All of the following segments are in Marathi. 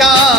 자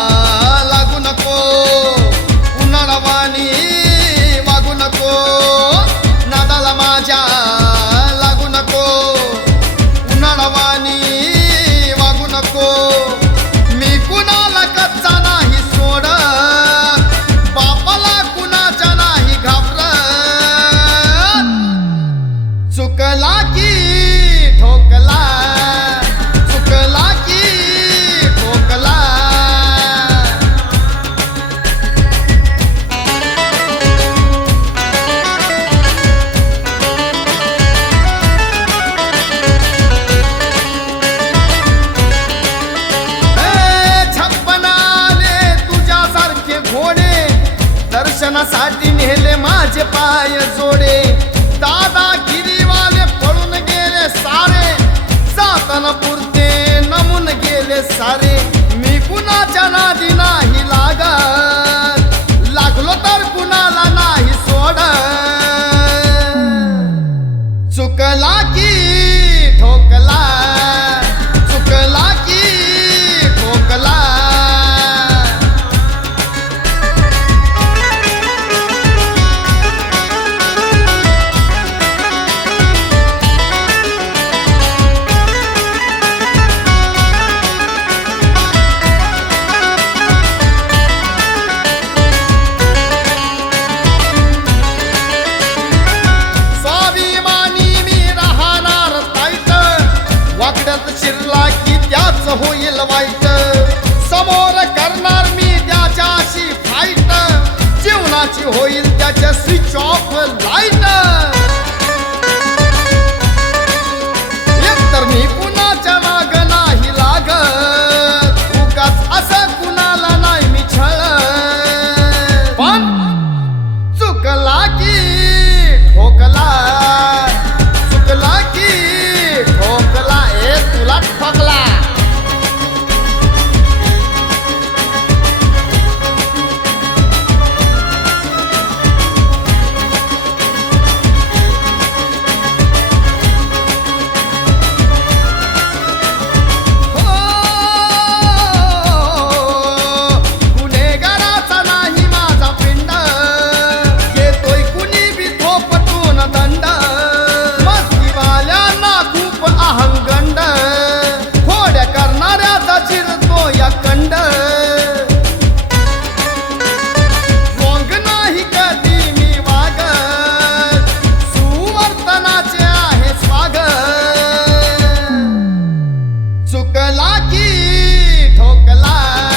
घोडे. दर्शनासाठी नेले माझे पाय जोडे. दादा डोक्यात शिरला की त्याच होईल वाईट. समोर करणार मी त्याच्याशी फाईट जीवनाची होईल त्याच्या स्विच ऑफ लाइट ठोकला की ठोकला